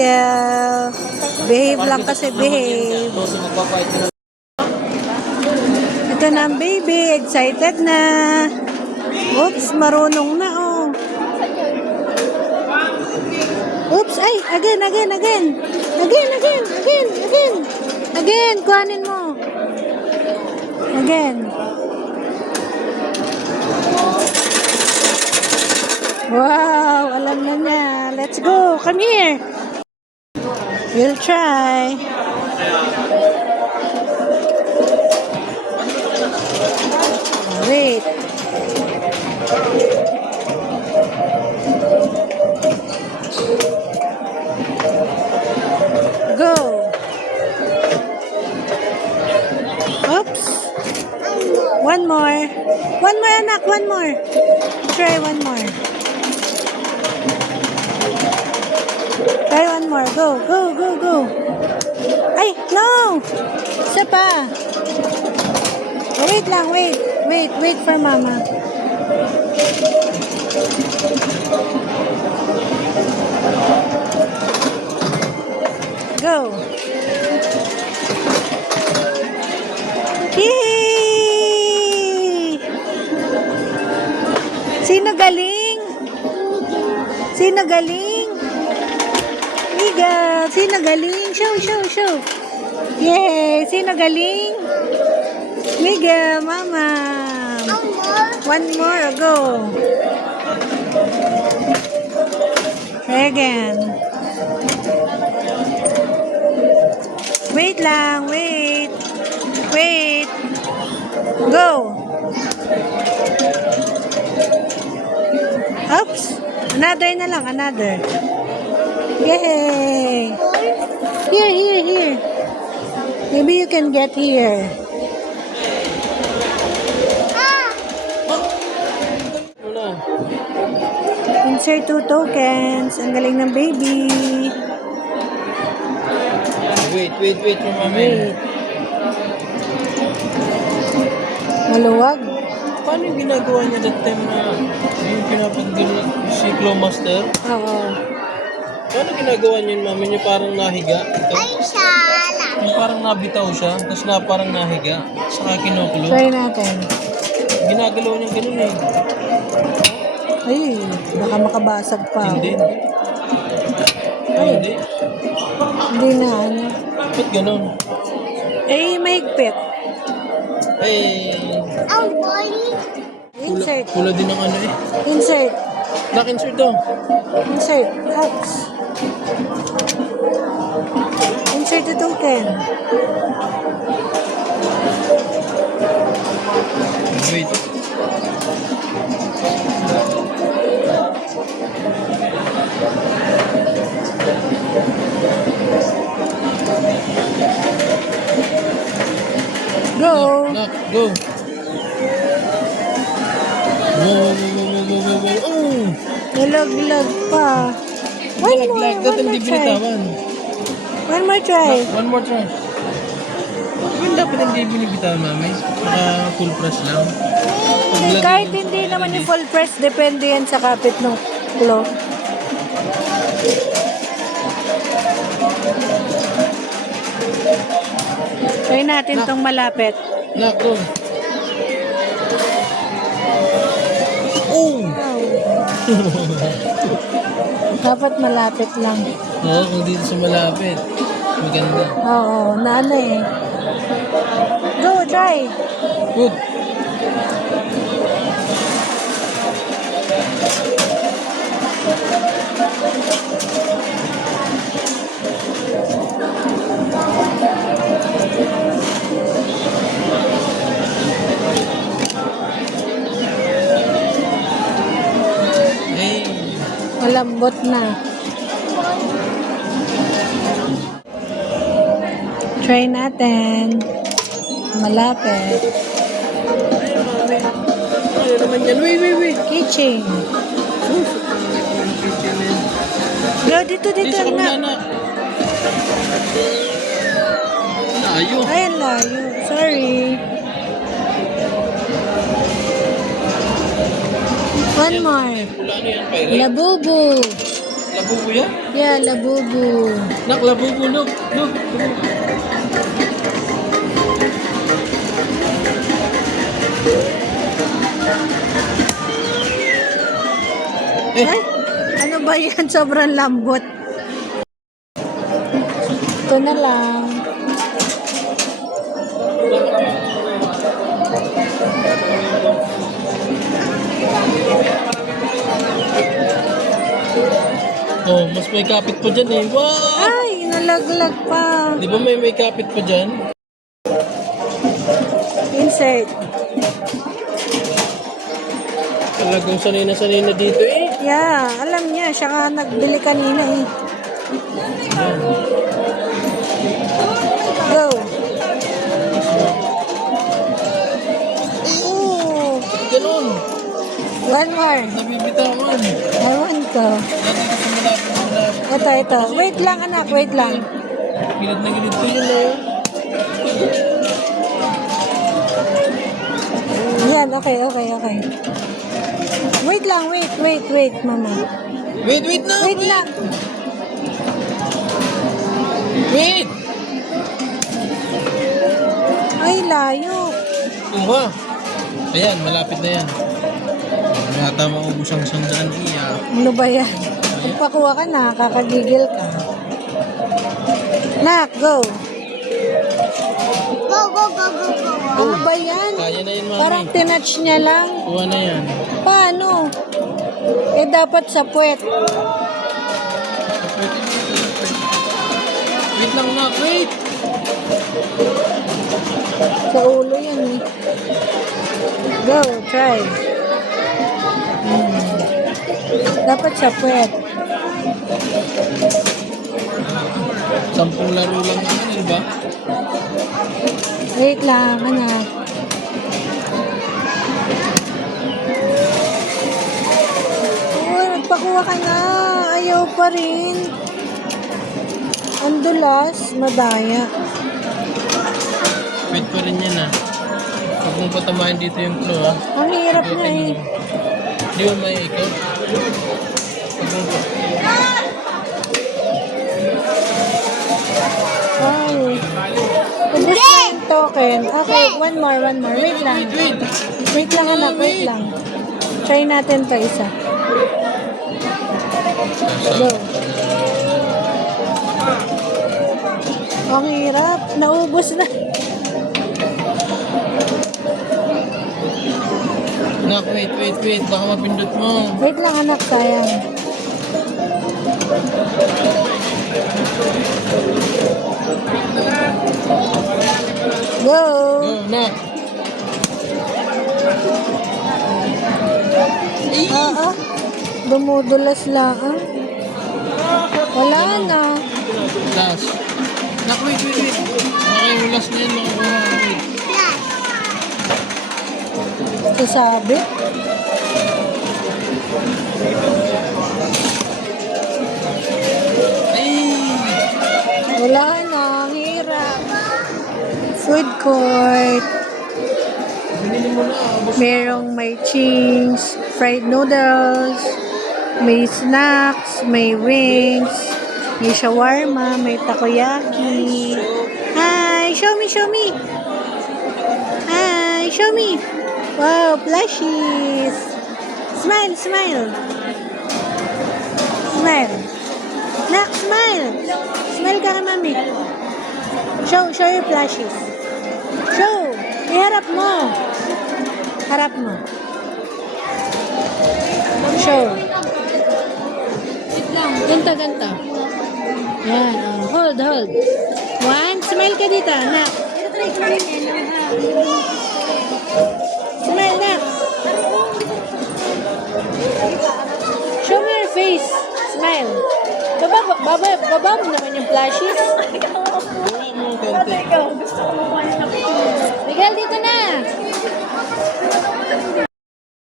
Miguel. Behave lang kasi, behave. Ito na ang baby. Excited na. Oops, marunong na, oh. Oops, ay, again. Again, kuhanin mo. Again. Wow, alam na niya. Let's go. Come here. We'll try. Wait. Go. Oops. One more. One more, anak. One more. Try one more. Try one more. Go. Ay, no. Isa pa. Oh, wait lang. Wait for mama. Go. Yay! Sino galing? Miguel, sino galing? Show. Yay! Sino galing? Miguel, mama. One more, go. Try again. Wait lang, wait. Go. Oops. Another na lang, another. Yay! Here. Maybe you can get here. Insert 2 tokens. Ang galing ng baby. Wait for mami. Maluwag. Paano yung ginagawa niya that time na yung pinapagdala si Clawmaster? Oo. Paano ginagawa niya yung mami niya parang nahiga? Ito? Yung parang nabitaw siya, tapos parang nahiga. Saka kinukulo. Try natin. Ginagalaw niya ganun eh. Ay, baka makabasag pa. Hindi. Ay. Hindi na, ano. Ba't ganun? Eh, mahigpit. Insert. Pula din ang ano eh. Insert. Insert daw. Insert. Oops. Insert the token. Wait. Go. Go. Oh! Nalaglag pa. One more try. One more try. One more try. When dapat hindi binibitawan, mami? Naka full press lang. Kahit hindi naman yung full press, depende yan sa kapit ng claw. Try natin tong malapit. Go. Oh! Dapat malapit lang. Oo, kung dito sa malapit. Maganda. Oo, na ano eh. Go, try. Good. Malambot na. Try natin. Malapit. Ano naman yan? Wait. Kitchen. Go, dito na. Layo. Ay, layo. Sorry. One more. Pula ano yan, pirate? Labubu. Labubo yan? Yeah, labubu. Nak, labubo, look. Look. Eh, Ay, ano ba yan? Sobrang lambot. Ito na lang. oh, mas may kapit pa dyan eh. Wow! Ay, nalaglag pa. Di ba may kapit pa dyan? Insert. Talagang sanay na dito eh. Yeah, alam niya. Siya ka nagbili kanina eh. Go. Ooh. Ganun. One more. Nabibitawan. Ewan ko. Dati kasi malapit. Ito. Wait lang anak, wait lang. Gilid na gilid ko yun na yun. Yan, okay. Wait lang, wait, mama. Wait na. Wait lang. Wait. Ay, layo. Kuha. Ayan, malapit na yan. Yata maubos ang 100 iya. Ano ba yan? Pagpakuha ka na, kakagigil ka. Nak, go. Go. Ano ba yan? Kaya na yun, mami. Parang tinouch niya lang. Kuha na yan. Paano? Eh, dapat sa puwet. Wait lang na, wait. Sa ulo yan eh. Go, try. Dapat sa puwet. 10 laro lang naman, di ba? Wait lang, anak. Oh, nagpakuha ka na. Ayaw pa rin. Ang dulas, madaya. Wait pa rin yan ah. Huwag mong patamahin dito yung claw ah. Ang hirap na eh. Di ba may ikot? Huwag mong Wow. Ubus na yung token. Okay, one more. Wait lang. Wait lang anak, wait lang. Try natin to isa. Go. Ang hirap. Naubos na. Nak, wait. Baka mapindot mo. Wait lang anak, sayang. Go. Go, nak. Dumudulas lang. Wala na. Last. Nak, wait. Baka yung last na yan, makakuha. Wait. Sasabi. Wala na. Ang hirap. Food court. Merong may cheese, fried noodles, may snacks, may wings, may shawarma, may takoyaki. Hi! Show me! Hi! Show me! Wow! Plushies! Smile! Nak, smile! Smile ka kay mami. Show your plushies. Show! Iharap mo. Harap mo. Show. Ganto. Yan. Hold. One. Smile ka dito, anak. Smile, nak. Show me your face. Smile. Baba mo naman yung plushies. Wala mo konti. Miguel, dito na.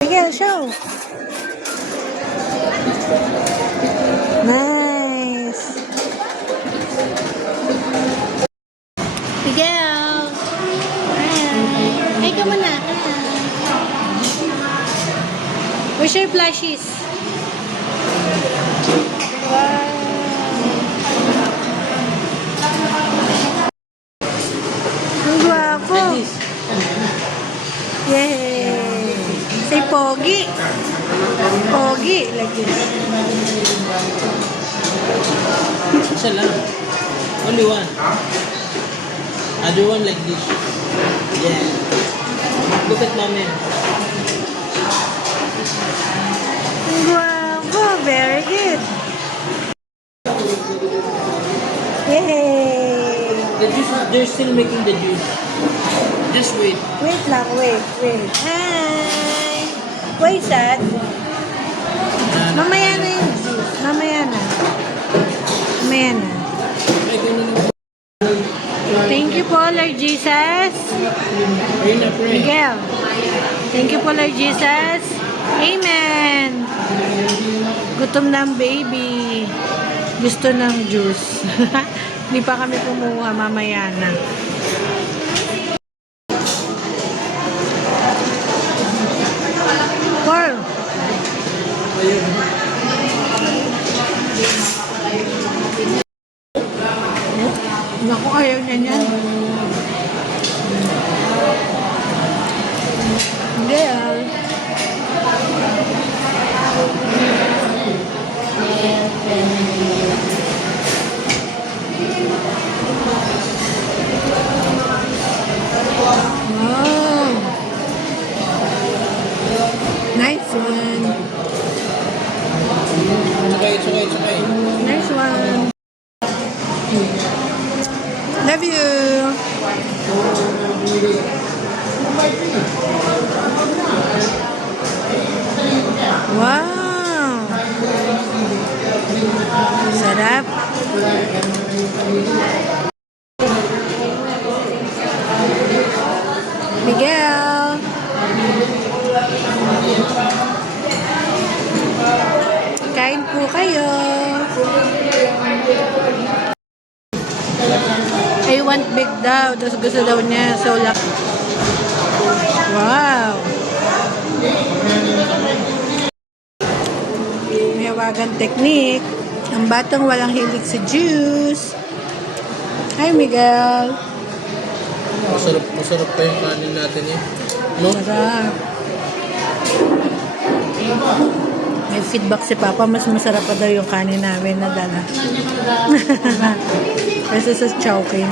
Miguel, show. Nice. Miguel. Ay, ka muna. Where's your plushies? Wow. Ang gwapo. Yay! Say pogi. Pogi. Like this. Isa lang. Only one. Other one like this. Yeah. Look at mommy. Ang gwapo. Very good. Yay! The juice, they're still making the juice. Just wait. Wait lang, wait. Hi! Wait, sad. Mamaya na yung juice. Mamaya na. Ay, ganun lang. Thank you po, Lord Jesus. Pray na, pray. Miguel. Thank you po, Lord Jesus. Amen. Gutom na ang baby. Gusto ng juice. Hindi pa kami kumuha, mamaya na. Paul. Naku, ayaw niya niyan. Hindi ah. Wow. Nice one. Tsukay. Nice one. Love you. Wow. Sarap. Miguel. Kain po kayo. I want big daw. Tapos gusto daw niya. So, wow. May hawagan technique. Ang batang walang hilig sa juice. Hi, Miguel. Masarap pa yung kanin natin eh. No? Sarap. May feedback si Papa, mas masarap pa daw yung kanin namin na dala. Kasi sa Chowking.